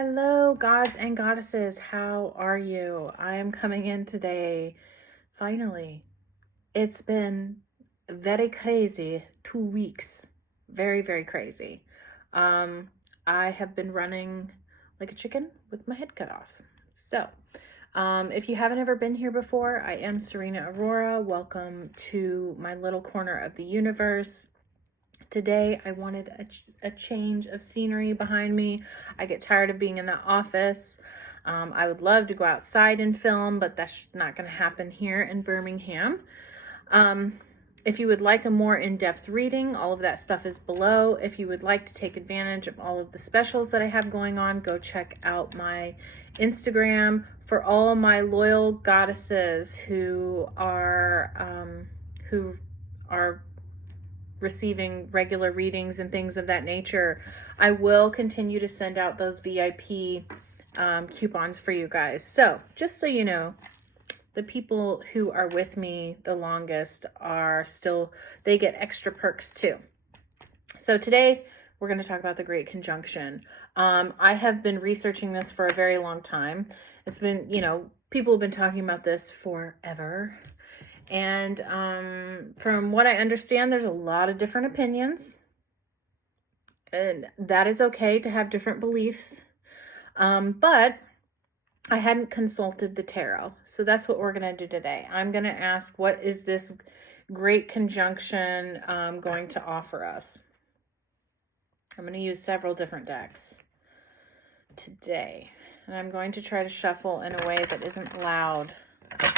Hello, gods and goddesses. How are you? I am coming in today. Finally, it's been very crazy 2 weeks. Very, very crazy. I have been running like a chicken with my head cut off. So, if you haven't ever been here before, I am SerenaAurora. Welcome to my little corner of the universe. Today, I wanted a change of scenery behind me. I get tired of being in the office. I would love to go outside and film, but that's not going to happen here in Birmingham. If you would like a more in-depth reading, all of that stuff is below. If you would like to take advantage of all of the specials that I have going on, go check out my Instagram. For all my loyal goddesses who are receiving regular readings and things of that nature, I will continue to send out those VIP coupons for you guys. So just so you know, the people who are with me the longest they get extra perks too. So today we're going to talk about the Great Conjunction. I have been researching this for a very long time. It's been, people have been talking about this forever. And from what I understand, there's a lot of different opinions. And that is okay to have different beliefs. But I hadn't consulted the tarot. So that's what we're going to do today. I'm going to ask, what is this Great Conjunction going to offer us? I'm going to use several different decks today. And I'm going to try to shuffle in a way that isn't loud.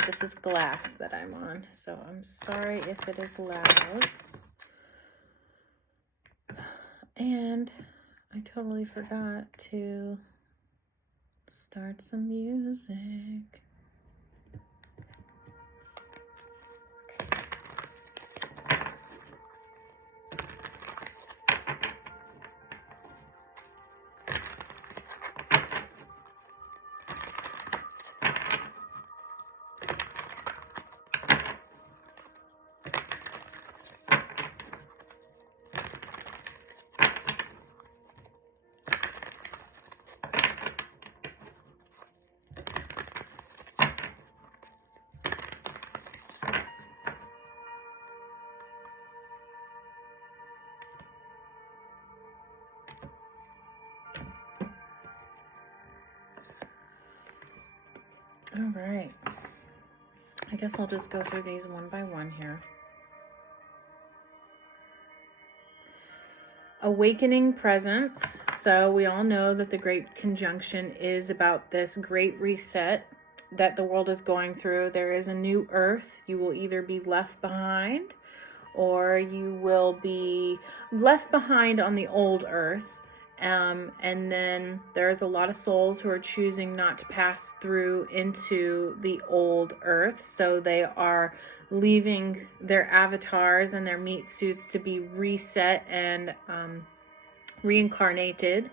This is glass that I'm on, so I'm sorry if it is loud. And I totally forgot to start some music. All right, I guess I'll just go through these one by one here. Awakening presence. So we all know that the Great Conjunction is about this great reset that the world is going through. There is a new earth. You will either be left behind or you will be left behind on the old earth. And then there's a lot of souls who are choosing not to pass through into the old earth. So they are leaving their avatars and their meat suits to be reset and reincarnated.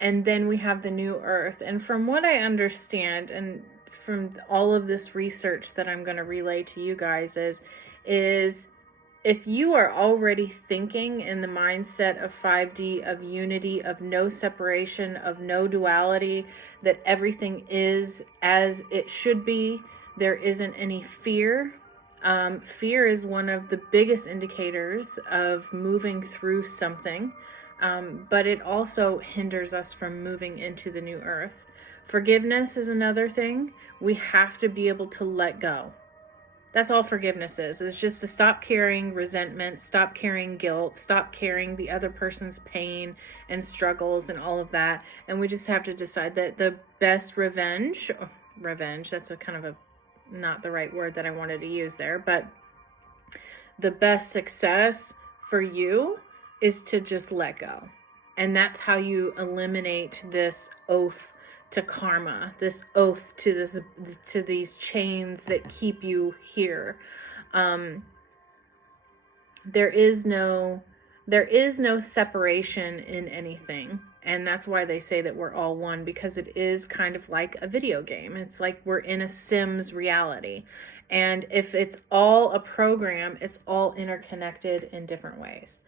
And then we have the new earth. And from what I understand, and from all of this research that I'm going to relay to you guys is if you are already thinking in the mindset of 5D, of unity, of no separation, of no duality, that everything is as it should be, there isn't any fear. Fear is one of the biggest indicators of moving through something, but it also hinders us from moving into the new earth. Forgiveness is another thing. We have to be able to let go. That's all forgiveness is. It's just to stop carrying resentment, stop carrying guilt, stop carrying the other person's pain and struggles and all of that. And we just have to decide that the best revenge, that's a kind of not the right word that I wanted to use there, but the best success for you is to just let go. And that's how you eliminate this oath to karma, this oath to these chains that keep you here. There is no separation in anything. And that's why they say that we're all one, because it is kind of like a video game. It's like we're in a Sims reality. And if it's all a program, it's all interconnected in different ways.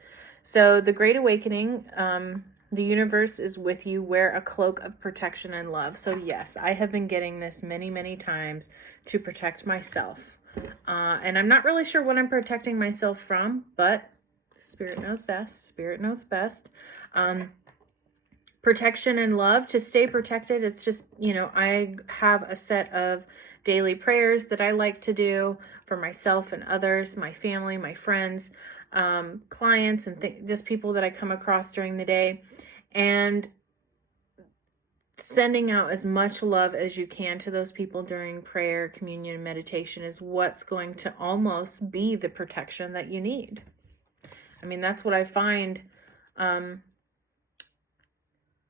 So the Great Awakening, The universe is with you. Wear a cloak of protection and love. So yes, I have been getting this many, many times to protect myself. And I'm not really sure what I'm protecting myself from, but Spirit knows best. Spirit knows best. Protection and love, to stay protected. It's just, I have a set of daily prayers that I like to do for myself and others, my family, my friends, clients, and just people that I come across during the day. And sending out as much love as you can to those people during prayer, communion, and meditation is what's going to almost be the protection that you need. I mean, that's what I find.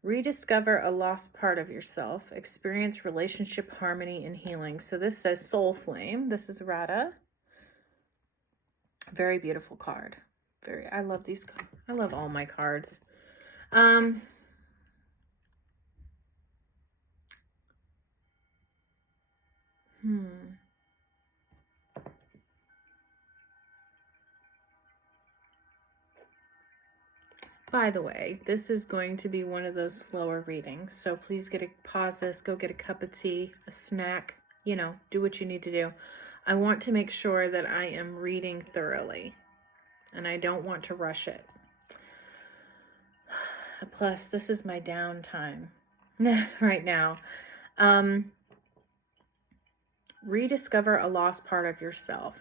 Rediscover a lost part of yourself. Experience relationship harmony and healing. So this says Soul Flame. This is Radha. Very beautiful card. I love these. I love all my cards. By the way, this is going to be one of those slower readings, so please pause this, go get a cup of tea, a snack, do what you need to do. I want to make sure that I am reading thoroughly, and I don't want to rush it. Plus, this is my downtime right now. Rediscover a lost part of yourself.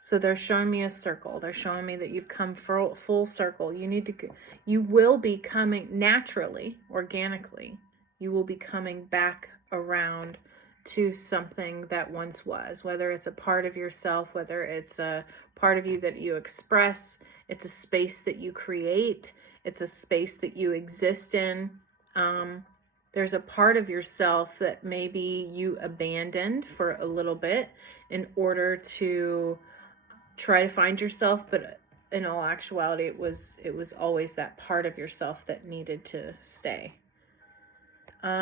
So they're showing me a circle. They're showing me that you've come full circle. You will be coming naturally, organically. You will be coming back around to something that once was, whether it's a part of yourself, whether it's a part of you that you express, it's a space that you create, it's a space that you exist in. There's a part of yourself that maybe you abandoned for a little bit in order to try to find yourself, but in all actuality, it was always that part of yourself that needed to stay.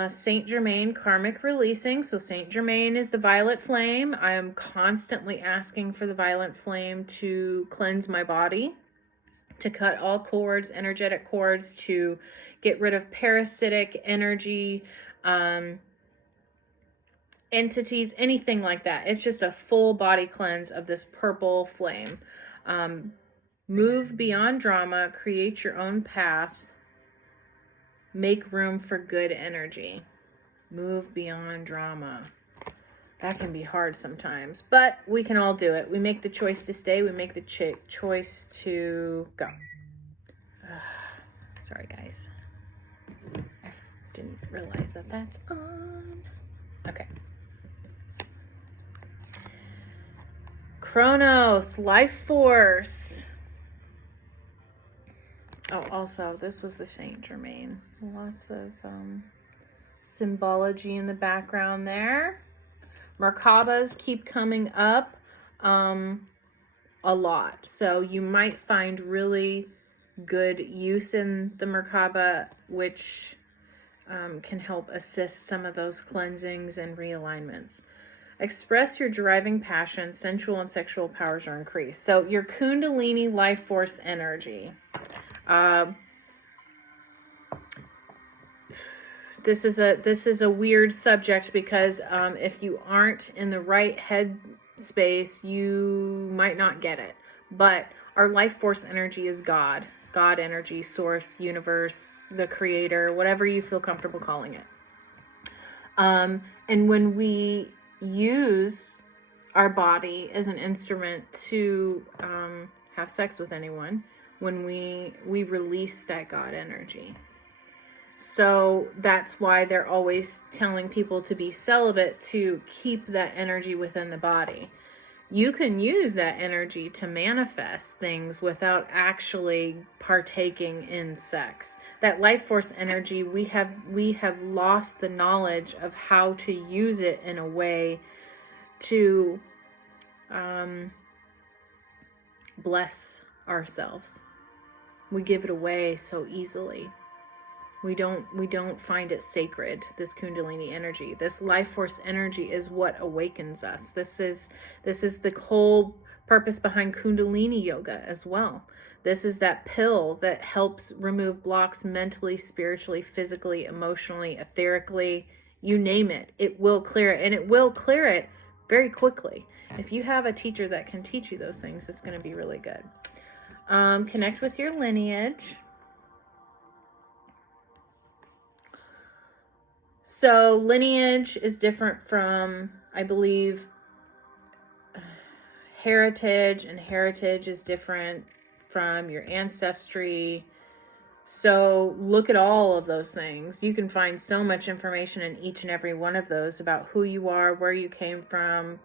Saint Germain, karmic releasing. So Saint Germain is the violet flame. I am constantly asking for the violet flame to cleanse my body, to cut all cords, energetic cords, to get rid of parasitic energy, entities, anything like that. It's just a full body cleanse of this purple flame. Move beyond drama, create your own path, make room for good energy. Move beyond drama. That can be hard sometimes, but we can all do it. We make the choice to stay. We make the choice to go. Sorry, guys. I didn't realize that that's on. Okay. Kronos, life force. Oh, also, this was the Saint Germain. Lots of symbology in the background there. Merkabas keep coming up a lot. So you might find really good use in the Merkaba, which can help assist some of those cleansings and realignments. Express your driving passion, sensual and sexual powers are increased. So your Kundalini life force energy. This is a weird subject because if you aren't in the right head space, you might not get it. But our life force energy is God energy, source, universe, the creator, whatever you feel comfortable calling it. And when we use our body as an instrument to have sex with anyone, when we release that God energy. So that's why they're always telling people to be celibate, to keep that energy within the body. You can use that energy to manifest things without actually partaking in sex. That life force energy, we have lost the knowledge of how to use it in a way to bless ourselves. We give it away so easily. We don't find it sacred, this Kundalini energy. This life force energy is what awakens us. This is the whole purpose behind Kundalini yoga as well. This is that pill that helps remove blocks mentally, spiritually, physically, emotionally, etherically, you name it. It will clear it, and it will clear it very quickly. If you have a teacher that can teach you those things, it's going to be really good. Connect with your lineage. So lineage is different from, I believe, heritage, and heritage is different from your ancestry. So look at all of those things. You can find so much information in each and every one of those about who you are, where you came from,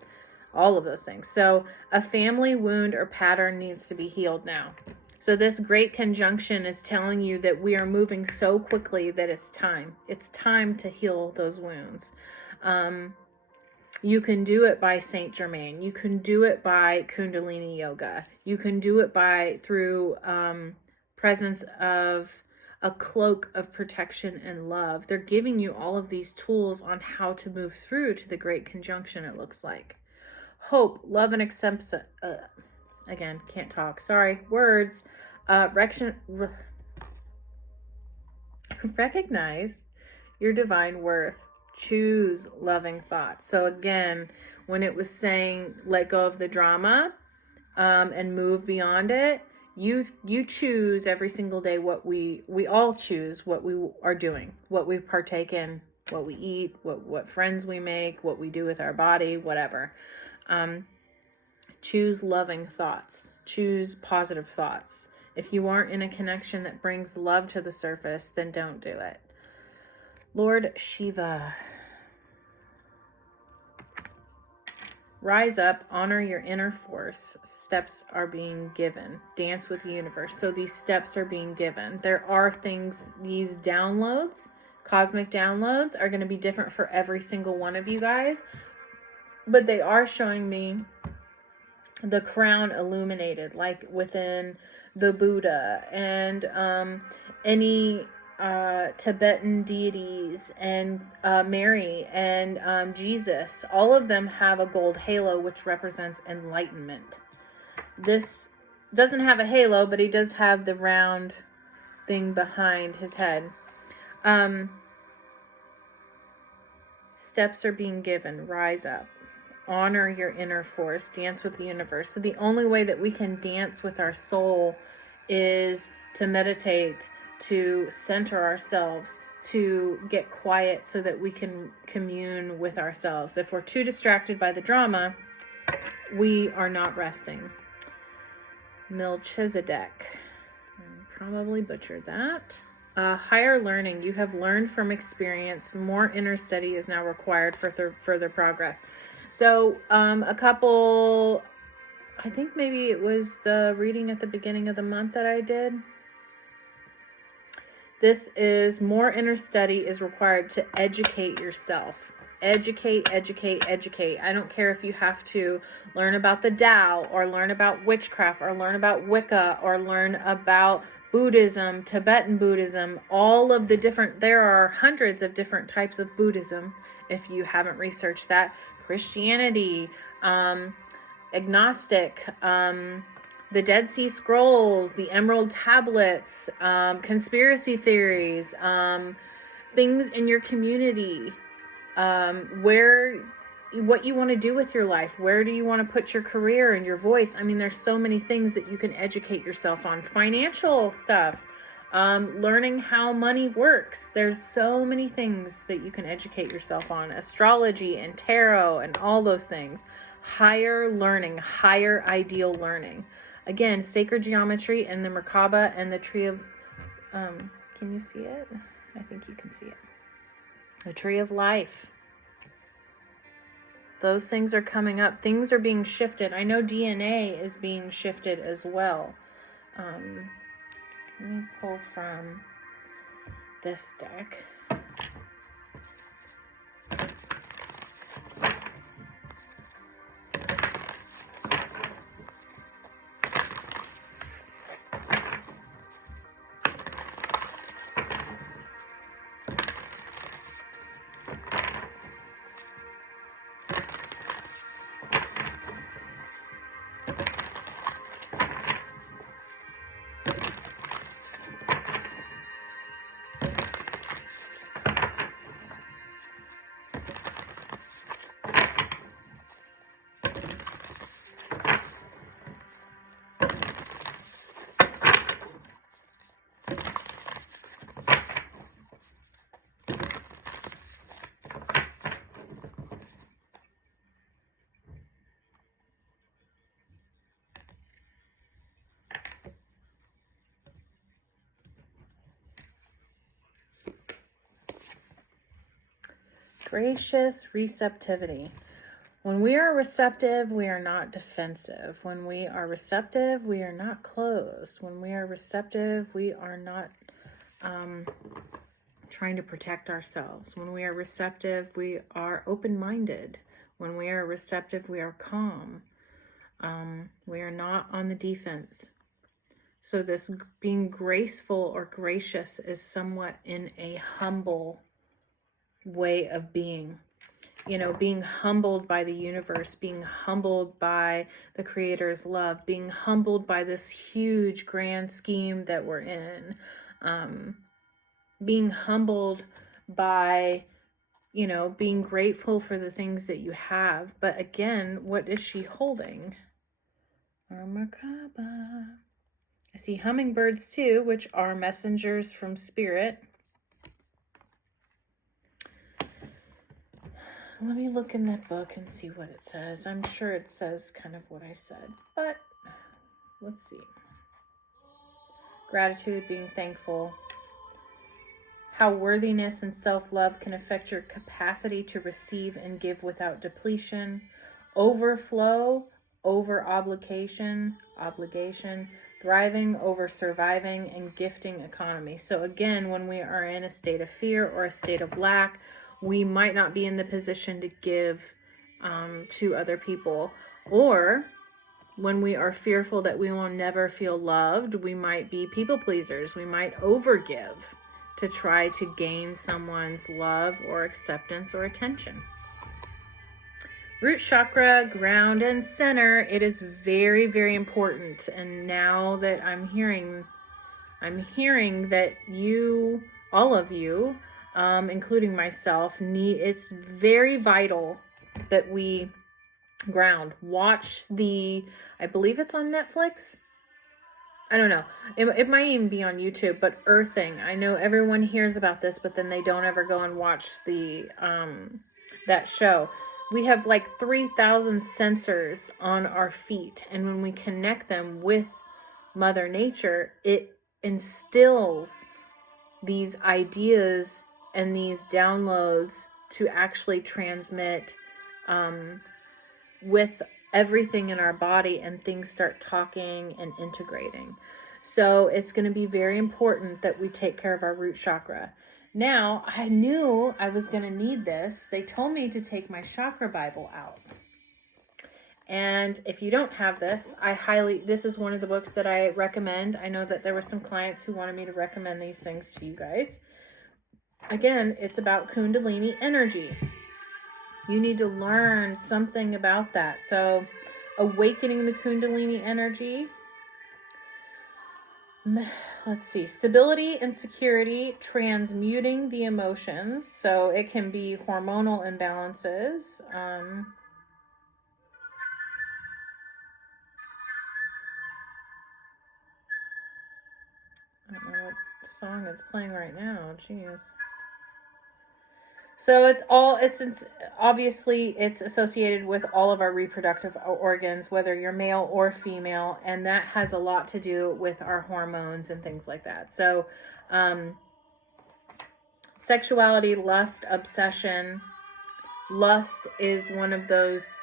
all of those things. So a family wound or pattern needs to be healed now. So this great conjunction is telling you that we are moving so quickly that it's time. It's time to heal those wounds. You can do it by Saint Germain. You can do it by Kundalini Yoga. You can do it through presence of a cloak of protection and love. They're giving you all of these tools on how to move through to the great conjunction, it looks like. Hope, love, and acceptance. Again, can't talk. Sorry. Words. Recognize your divine worth. Choose loving thoughts. So again, when it was saying let go of the drama and move beyond it, you choose every single day what we all choose what we are doing, what we partake in, what we eat, what friends we make, what we do with our body, whatever. Choose loving thoughts. Choose positive thoughts. If you aren't in a connection that brings love to the surface, then don't do it. Lord Shiva. Rise up, honor your inner force. Steps are being given. Dance with the universe. So these steps are being given. There are things, these downloads, cosmic downloads, are going to be different for every single one of you guys. But they are showing me the crown illuminated, like within the Buddha and any Tibetan deities and Mary and Jesus. All of them have a gold halo, which represents enlightenment. This doesn't have a halo, but he does have the round thing behind his head. Steps are being given. Rise up. Honor your inner force. Dance with the universe. So the only way that we can dance with our soul is to meditate, to center ourselves, to get quiet so that we can commune with ourselves. If we're too distracted by the drama, we are not resting. Melchizedek. I probably butchered that. Higher learning. You have learned from experience. More inner study is now required for further progress. So a couple, I think maybe it was the reading at the beginning of the month that I did. This is more inner study is required to educate yourself. Educate. I don't care if you have to learn about the Tao or learn about witchcraft or learn about Wicca or learn about Buddhism, Tibetan Buddhism, all of the different, there are hundreds of different types of Buddhism if you haven't researched that. Christianity, agnostic, the Dead Sea Scrolls, the Emerald Tablets, conspiracy theories, things in your community, what you want to do with your life, where do you want to put your career and your voice. I mean, there's so many things that you can educate yourself on. Financial stuff, learning how money works. There's so many things that you can educate yourself on. Astrology and tarot and all those things. Higher learning, higher ideal learning. Again, sacred geometry and the Merkaba and the tree of, can you see it? I think you can see it. The tree of life. Those things are coming up. Things are being shifted. I know DNA is being shifted as well. Let me pull from this deck. Gracious receptivity. When we are receptive, we are not defensive. When we are receptive, we are not closed. When we are receptive, we are not trying to protect ourselves. When we are receptive, we are open-minded. When we are receptive, we are calm. We are not on the defense. So this being graceful or gracious is somewhat in a humble way of being. You know, being humbled by the universe, being humbled by the Creator's love, being humbled by this huge grand scheme that we're in, being humbled by, you know, being grateful for the things that you have. But again, what is she holding? Merkaba. I see hummingbirds too, which are messengers from spirit. Let me look in that book and see what it says. I'm sure it says kind of what I said, but let's see. Gratitude, being thankful. How worthiness and self-love can affect your capacity to receive and give without depletion. Overflow, over obligation, thriving over surviving, and gifting economy. So again, when we are in a state of fear or a state of lack, we might not be in the position to give to other people. Or when we are fearful that we will never feel loved, we might be people pleasers. We might overgive to try to gain someone's love or acceptance or attention. Root chakra, ground and center. It is very, very important. And now that I'm hearing that you, all of you, including myself, it's very vital that we ground. Watch I believe it's on Netflix. I don't know. It might even be on YouTube, but earthing. I know everyone hears about this, but then they don't ever go and watch that show. We have like 3,000 sensors on our feet, and when we connect them with Mother Nature, it instills these ideas and these downloads to actually transmit with everything in our body, and things start talking and integrating. So it's going to be very important that we take care of our root chakra. Now, I knew I was going to need this. They told me to take my chakra Bible out. And if you don't have this, this is one of the books that I recommend. I know that there were some clients who wanted me to recommend these things to you guys. Again, it's about Kundalini energy. You need to learn something about that. So, awakening the Kundalini energy. Let's see. Stability and security, transmuting the emotions. So, it can be hormonal imbalances. I don't know what song it's playing right now. Jeez. So it's obviously it's associated with all of our reproductive organs, whether you're male or female, and that has a lot to do with our hormones and things like that. So sexuality, lust, obsession. Lust is one of those,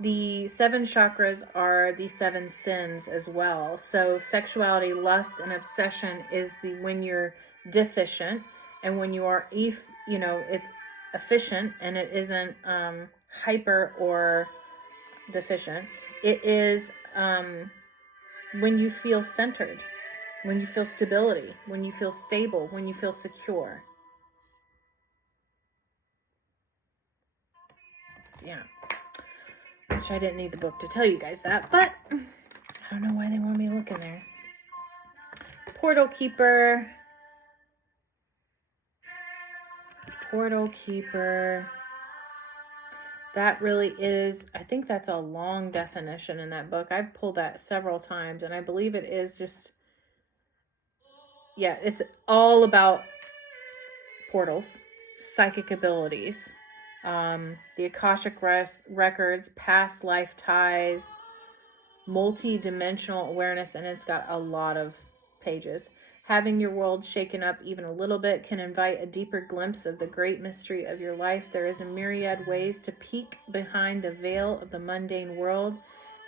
the 7 chakras are the 7 sins as well. So sexuality, lust, and obsession is when you're deficient. And when you are, it's efficient and it isn't hyper or deficient. It is when you feel centered, when you feel stability, when you feel stable, when you feel secure. Yeah. Which I didn't need the book to tell you guys that, but I don't know why they want me to look in there. Portal Keeper. Portal Keeper. That really is, I think that's a long definition in that book. I've pulled that several times, and I believe it is just, it's all about portals, psychic abilities, the Akashic records, past life ties, multi-dimensional awareness, and it's got a lot of pages. Having your world shaken up even a little bit can invite a deeper glimpse of the great mystery of your life. There is a myriad ways to peek behind the veil of the mundane world.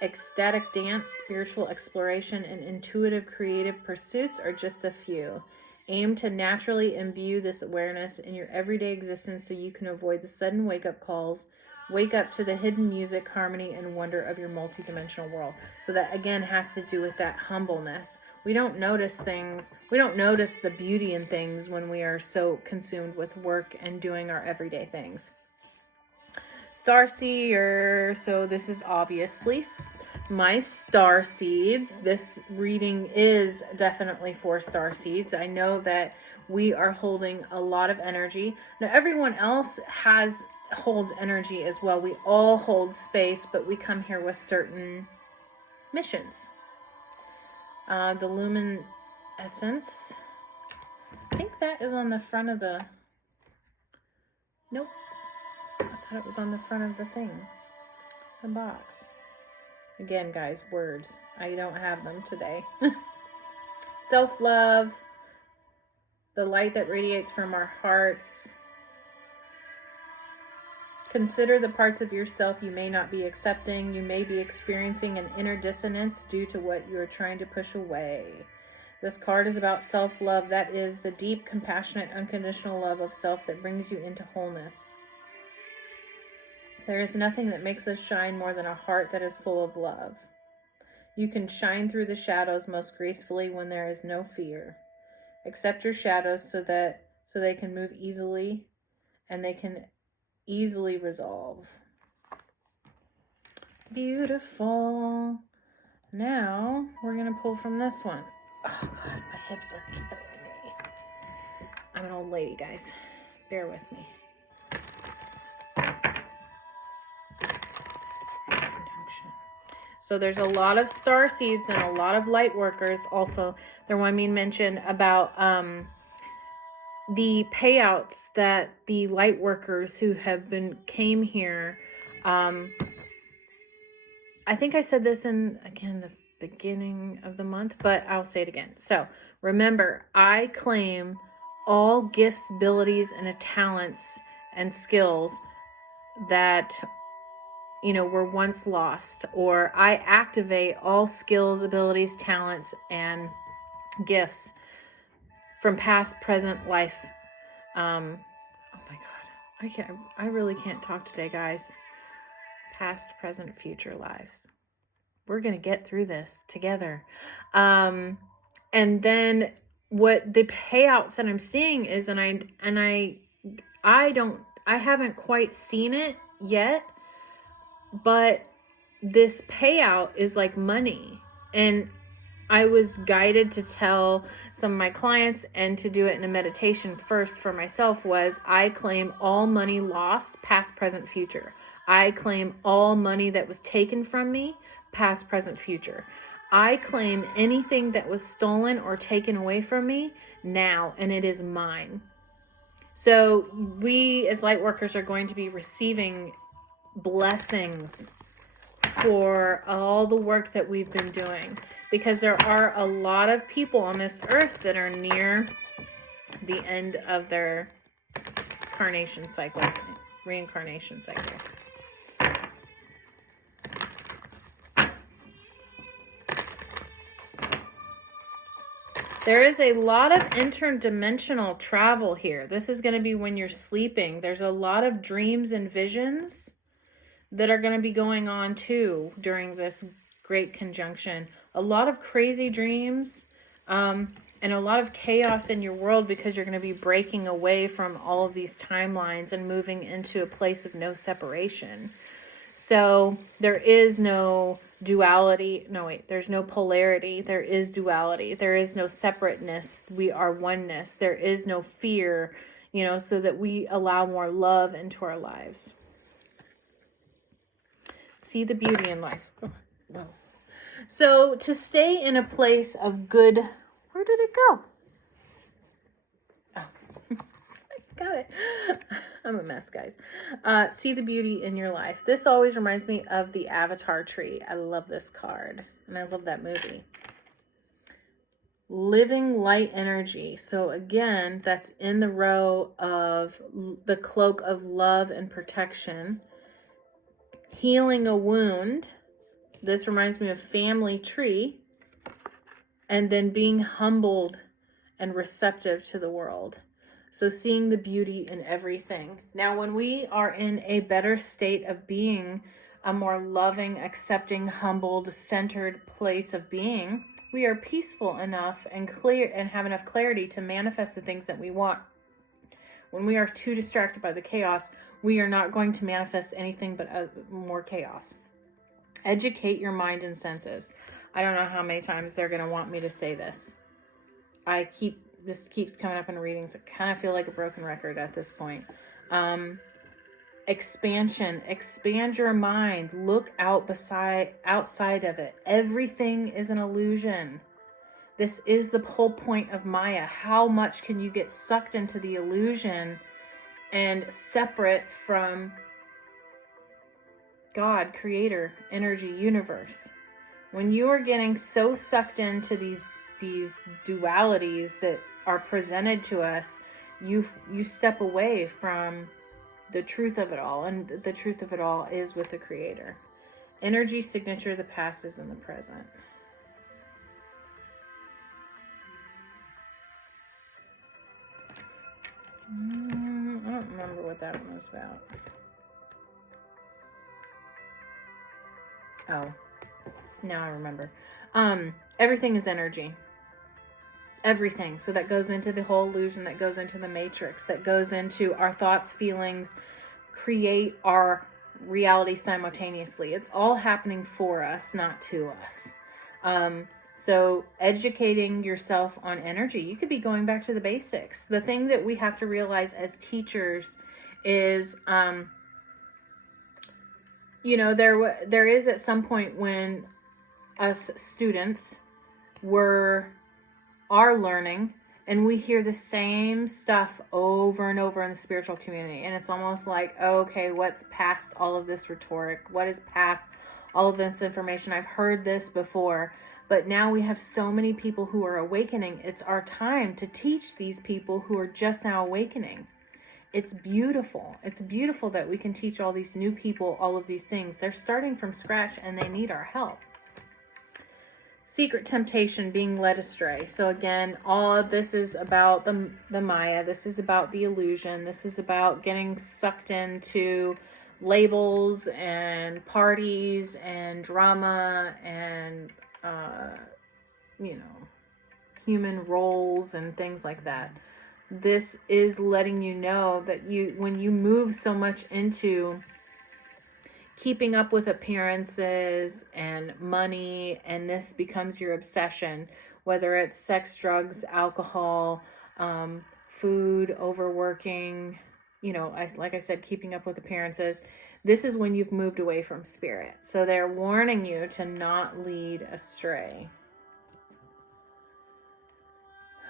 Ecstatic dance, spiritual exploration, and intuitive creative pursuits are just a few. Aim to naturally imbue this awareness in your everyday existence so you can avoid the sudden wake-up calls. Wake up to the hidden music, harmony, and wonder of your multidimensional world. So that, again, has to do with that humbleness. We don't notice things. We don't notice the beauty in things when we are so consumed with work and doing our everyday things. Starseer. So this is obviously my star seeds. This reading is definitely for star seeds. I know that we are holding a lot of energy. Now, everyone else holds energy as well. We all hold space, but we come here with certain missions. The luminescence. I think that is on the front of the... Nope. I thought it was on the front of the thing. The box. Again, guys, words. I don't have them today. Self-love. The light that radiates from our hearts. Consider the parts of yourself you may not be accepting. You may be experiencing an inner dissonance due to what you are trying to push away. This card is about self-love. That is the deep, compassionate, unconditional love of self that brings you into wholeness. There is nothing that makes us shine more than a heart that is full of love. You can shine through the shadows most gracefully when there is no fear. Accept your shadows so they can move easily and they can easily resolve. Beautiful. Now we're going to pull from this one. Oh God, my hips are killing me. I'm an old lady, guys. Bear with me. So there's a lot of star seeds and a lot of light workers. Also, there want me to mention about the payouts that the light workers who came here. I think I said this in, again, the beginning of the month, but I'll say it again. So remember, I claim all gifts, abilities, and talents and skills that were once lost, or I activate all skills, abilities, talents, and gifts from past, present life. Oh my God, I really can't talk today, guys. Past, present, future lives. We're gonna get through this together. And then what the payouts that I'm seeing is, and I haven't quite seen it yet, but this payout is like money. And I was guided to tell some of my clients and to do it in a meditation first for myself was, I claim all money lost, past, present, future. I claim all money that was taken from me, past, present, future. I claim anything that was stolen or taken away from me now, and it is mine. So we as light workers are going to be receiving blessings for all the work that we've been doing, because there are a lot of people on this earth that are near the end of their reincarnation cycle. There is a lot of interdimensional travel here. This is going to be when you're sleeping. There's a lot of dreams and visions that are going to be going on too during this great conjunction. A lot of crazy dreams and a lot of chaos in your world, because you're going to be breaking away from all of these timelines and moving into a place of no separation. So there is no duality. No, wait, there's no polarity. There is duality. There is no separateness. We are oneness. There is no fear, so that we allow more love into our lives. See the beauty in life. Oh, no. So to stay in a place of good, where did it go? Oh, I got it. I'm a mess, guys. See the beauty in your life. This always reminds me of the Avatar tree. I love this card, and I love that movie. living light energy. So again, that's in the row of the cloak of love and protection. Healing a wound. This reminds me of family tree. And then being humbled and receptive to the world. So seeing the beauty in everything. Now, when we are in a better state of being, a more loving, accepting, humbled, centered place of being, we are peaceful enough and clear and have enough clarity to manifest the things that we want. When we are too distracted by the chaos, we are not going to manifest anything but more chaos. Educate your mind and senses. I don't know how many times they're going to want me to say this. This keeps coming up in readings. I kind of feel like a broken record at this point. Expansion. Expand your mind. Look outside of it. Everything is an illusion. This is the whole point of Maya. How much can you get sucked into the illusion and separate from God, creator, energy, universe? When you are getting so sucked into these dualities that are presented to us, you step away from the truth of it all, and the truth of it all is with the creator. Energy signature, the past is in the present. I don't remember what that one was about. Oh, now I remember. Everything is energy. Everything. So that goes into the whole illusion, that goes into the matrix, that goes into our thoughts, feelings, create our reality simultaneously. It's all happening for us, not to us. So educating yourself on energy, you could be going back to the basics. The thing that we have to realize as teachers is, there is at some point when us students are learning, and we hear the same stuff over and over in the spiritual community, and it's almost like, okay, what's past all of this rhetoric? What is past all of this information? I've heard this before, but now we have so many people who are awakening. It's our time to teach these people who are just now awakening. It's beautiful. It's beautiful that we can teach all these new people all of these things. They're starting from scratch and they need our help. Secret temptation, being led astray. So again, all of this is about the Maya. This is about the illusion. This is about getting sucked into labels and parties and drama and, human roles and things like that. This is letting you know that when you move so much into keeping up with appearances and money, and this becomes your obsession, whether it's sex, drugs, alcohol, food, overworking, like I said, keeping up with appearances, this is when you've moved away from spirit. So they're warning you to not lead astray.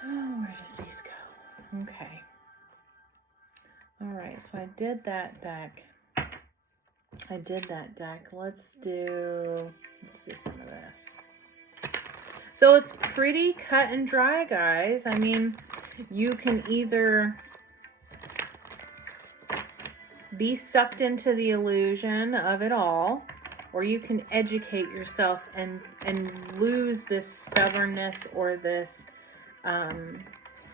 Oh, where does these go? Okay. All right, so I did that deck. Let's do some of this. So it's pretty cut and dry, guys. I mean, you can either be sucked into the illusion of it all, or you can educate yourself and lose this stubbornness or this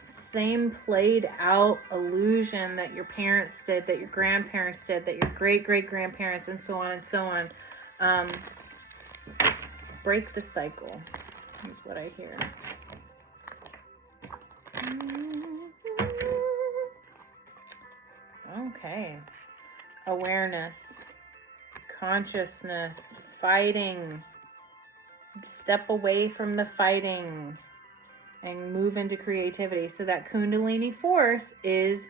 same played out illusion that your parents did, that your grandparents did, that your great-great-grandparents, and so on and so on. Break the cycle is what I hear. Okay. Awareness, consciousness, fighting. Step away from the fighting and move into creativity. So that Kundalini force is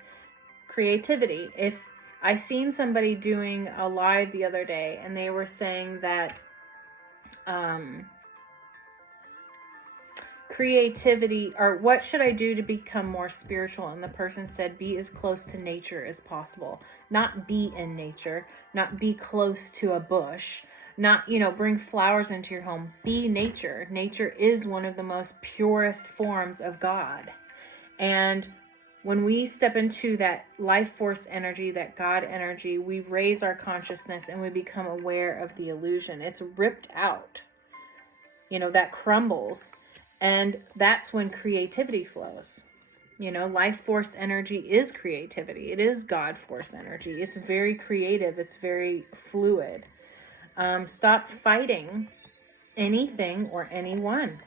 creativity. If I seen somebody doing a live the other day, and they were saying that creativity, or what should I do to become more spiritual? And the person said, be as close to nature as possible. Not be in nature, not be close to a bush, Not, bring flowers into your home. Be nature. Nature is one of the most purest forms of God. And when we step into that life force energy, that God energy, we raise our consciousness and we become aware of the illusion. It's ripped out. That crumbles. And that's when creativity flows. Life force energy is creativity. It is God force energy. It's very creative. It's very fluid. Stop fighting anything or anyone.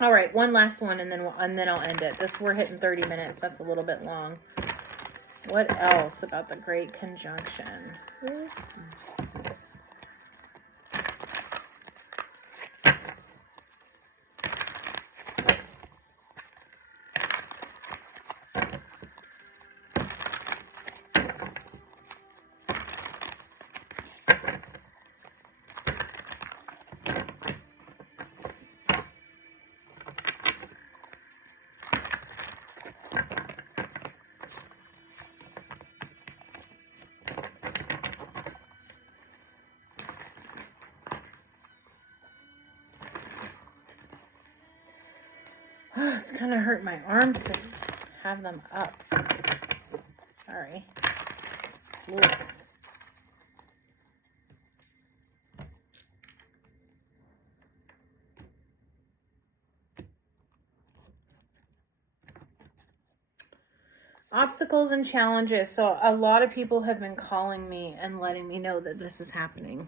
All right, one last one, and then I'll end it. We're hitting 30 minutes. That's a little bit long. What else about the Great Conjunction? Oh, it's kind of hurt my arms to have them up. Sorry. Ooh. Obstacles and challenges. So a lot of people have been calling me and letting me know that this is happening.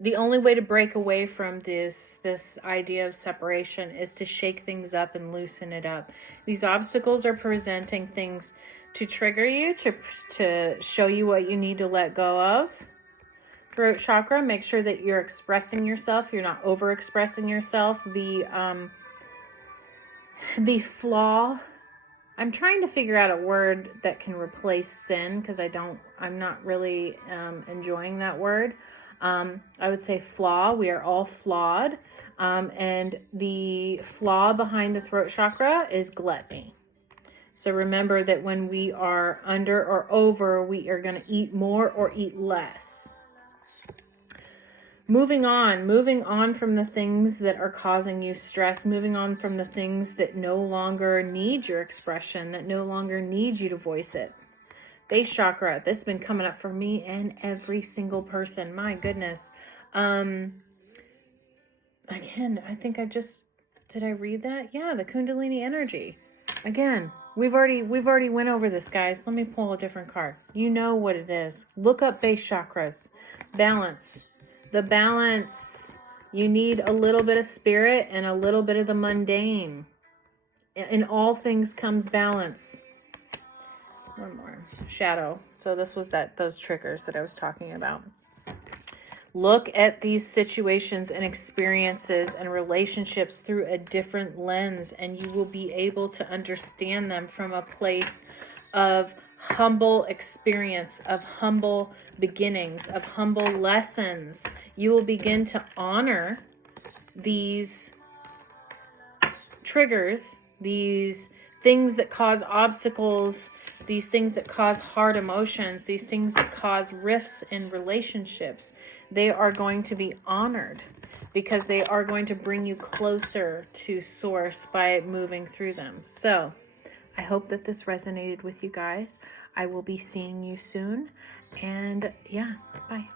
The only way to break away from this idea of separation is to shake things up and loosen it up. These obstacles are presenting things to trigger you, to show you what you need to let go of. Throat chakra, make sure that you're expressing yourself. You're not over expressing yourself. The flaw. I'm trying to figure out a word that can replace sin, because I'm not really enjoying that word. I would say flaw. We are all flawed. And the flaw behind the throat chakra is gluttony. So remember that when we are under or over, we are going to eat more or eat less. Moving on from the things that are causing you stress, moving on from the things that no longer need your expression, that no longer need you to voice it. Base chakra, this has been coming up for me and every single person. My goodness. Again, I think did I read that? Yeah, the Kundalini energy. Again, we've already went over this, guys. Let me pull a different card. You know what it is. Look up base chakras. Balance. The balance. You need a little bit of spirit and a little bit of the mundane. In all things comes balance. One more. Shadow. So this was those triggers that I was talking about. Look at these situations and experiences and relationships through a different lens, and you will be able to understand them from a place of humble experience, of humble beginnings, of humble lessons. You will begin to honor these triggers, these things that cause obstacles, these things that cause hard emotions, these things that cause rifts in relationships. They are going to be honored because they are going to bring you closer to source by moving through them. So I hope that this resonated with you guys. I will be seeing you soon. And yeah, bye.